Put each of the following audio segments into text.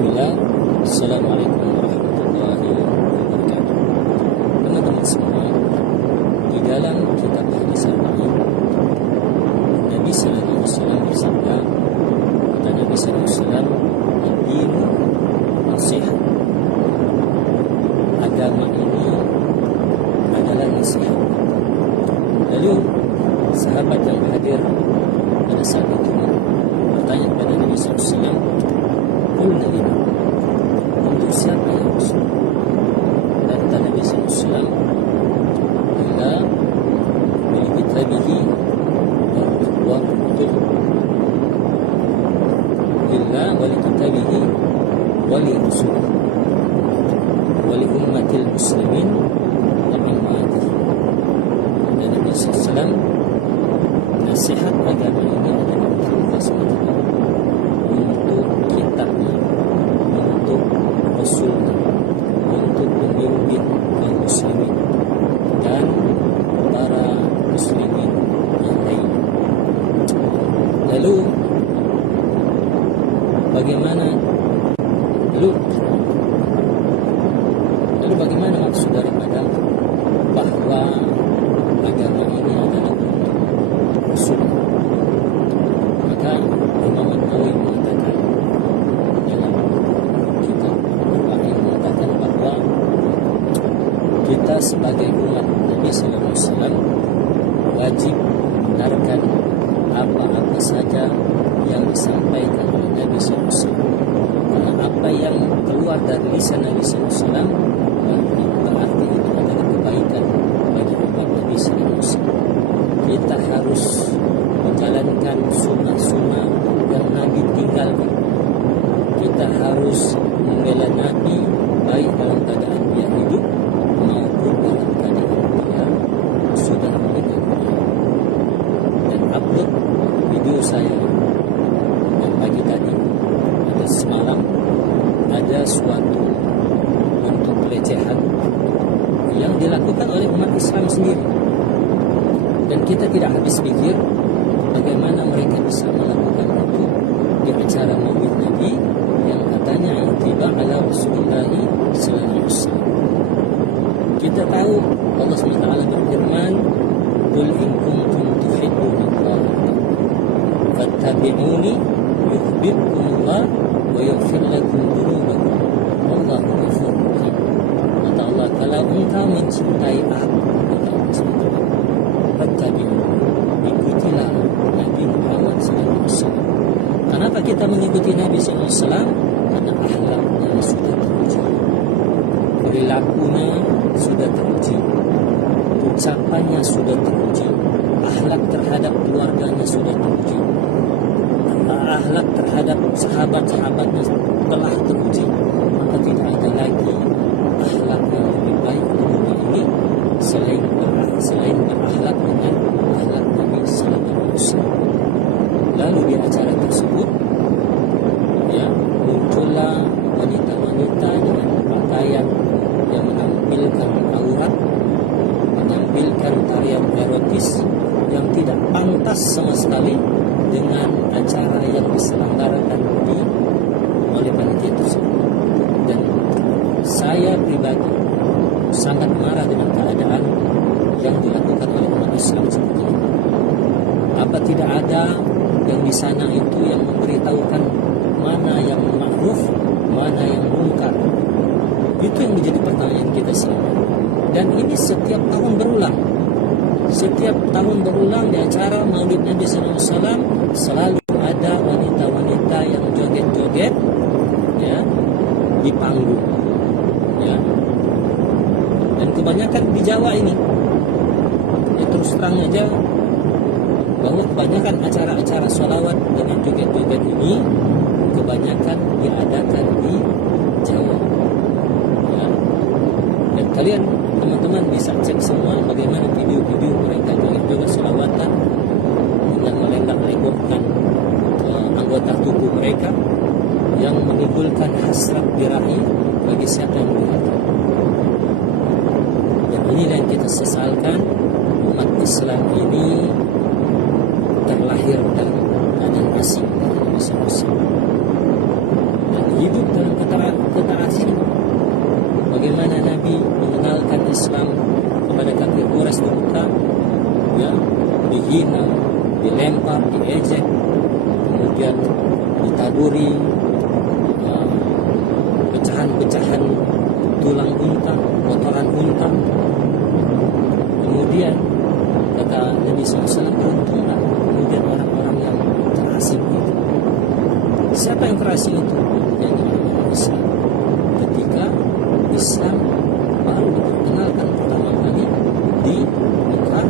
Bismillah. Assalamualaikum warahmatullahi wabarakatuh. Teman-teman semua, di dalam kitab hadis Arba'in, Nabi sallallahu alaihi wasallam bersabda, kata Nabi sallallahu alaihi wasallam, "Ad-dinu nasihat." Agama ini adalah nasihat. Lalu sahabat yang hadir pada saat itu bertanya kepada Nabi sallallahu alaihi wasallam, "Qulna liman?" Untuk siapa ya Rasul? Dan kata Nabi sallallahu alaihi wasallam, "Illa bil kitabihi wa rusul." Illa wal kitabihi wa li rusul wa li ummatil muslimin wa ummatihi. Dan Nabi sallallahu alaihi wasallam, nasihat agama ini adalah untuk kita semua, untuk kitabnya, untuk Rasulnya, untuk pemimpin kaum muslimin dan para muslimin yang lain. Lalu bagaimana maksud daripada bahwa agama ini adalah untuk Rasul? Maka Imam Nawawi mengatakan dalam kitab Al-Baqi mengatakan bahwa kita sebagai umat Nabi sallallahu alaihi wasallam wajib membenarkan apa-apa saja yang disampaikan oleh Nabi sallallahu alaihi wasallam. Karena apa yang keluar dari lisan Nabi sallallahu alaihi wasallam berarti itu adalah kebaikan bagi umat Nabi sallallahu alaihi wasallam. Kita harus menjalankan sunnah-sunnah yang Nabi tinggalkan. Kita harus membela Nabi baik dalam keadaan dia hidup maupun dalam keadaan dia sudah meninggal. Dan upload video saya yang pagi tadi atau semalam ada suatu bentuk pelecehan yang dilakukan oleh umat Islam sendiri, dan kita tidak habis pikir bagaimana mereka bisa melakukan itu di acara maulid Nabi yang katanya tiba ala Rasulullah sallallahu alaihi wasallam. Kita tahu Allah SWT berfirman, "Qul in kuntum tuhibbunallah fattabi'uni yuhibbukumullah wa yaghfir lakum dhunubakum wallahu ghafurur rahim." Kata Allah, kalau engkau mencintai aku, fattabi'uni, ikutilah Nabi Muhammad SAW. Kenapa kita mengikuti Nabi SAW? Karena akhlaknya sudah teruji, perilakunya sudah teruji, ucapannya sudah teruji, akhlak terhadap keluarganya sudah teruji, akhlak terhadap sahabat-sahabatnya telah teruji. Maka tidak ada lagi akhlak yang lebih baik di dunia ini selain berakhlak dengan akhlak Nabi sallallahu alaihi wasallam. Lalu di acara tersebut muncullah wanita-wanita dengan pakaian yang menampilkan aurat, menampilkan tarian erotis yang tidak pantas sama sekali dengan acara yang diselenggarakan oleh panitia tersebut. Dan saya pribadi sangat marah dengan keadaan yang dilakukan oleh umat Islam seperti ini. Apa tidak ada yang di sana itu yang memberitahukan mana yang ma'ruf, mana yang munkar? Itu yang menjadi pertanyaan kita semua. Dan ini setiap tahun berulang. Setiap tahun berulang di acara Maulid Nabi sallallahu alaihi wasallam selalu ada wanita-wanita yang joget-joget di panggung. Dan kebanyakan di Jawa ini. Terus terang aja bahwa kebanyakan acara-acara sholawat dengan joget-joget ini kebanyakan diadakan di Jawa. Dan kalian teman-teman bisa cek semua bagaimana video-video mereka joget-joget sholawatan dengan melenggak-lenggokkan anggota tubuh mereka yang menimbulkan hasrat birahi bagi siapa yang melihat. Dan inilah yang kita sesalkan, umat Islam ini terlahir dalam keadaan asing dari Nabi SAW dan hidup dalam dihina, dilempar, diejek, kemudian ditaburi pecahan-pecahan tulang unta, kotoran unta. Kemudian kata Nabi SAW, beruntunglah kemudian orang-orang yang terasing itu. Siapa yang terasing itu? Yang orang-orang Islam. Ketika Islam baru diperkenalkan pertama kali di Mekah.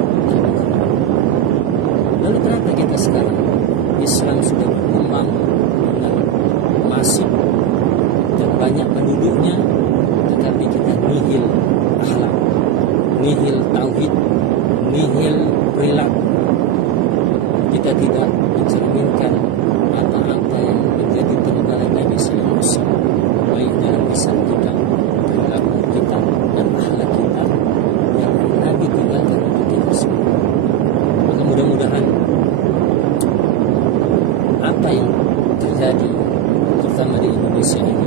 Lalu ternyata kita sekarang Islam sudah berkembang dengan masif dan banyak penduduknya, tetapi kita nihil akhlak, nihil tauhid, nihil perilaku. Kita tidak mencerminkan apa-apa yang menjadi teladan Nabi sallallahu alaihi wasallam, baik dalam lisan kita, perilaku kita, dan akhlak kita yang Nabi tinggalkan untuk kita semua. Maka mudah-mudahan apa yang terjadi terutama di Indonesia ini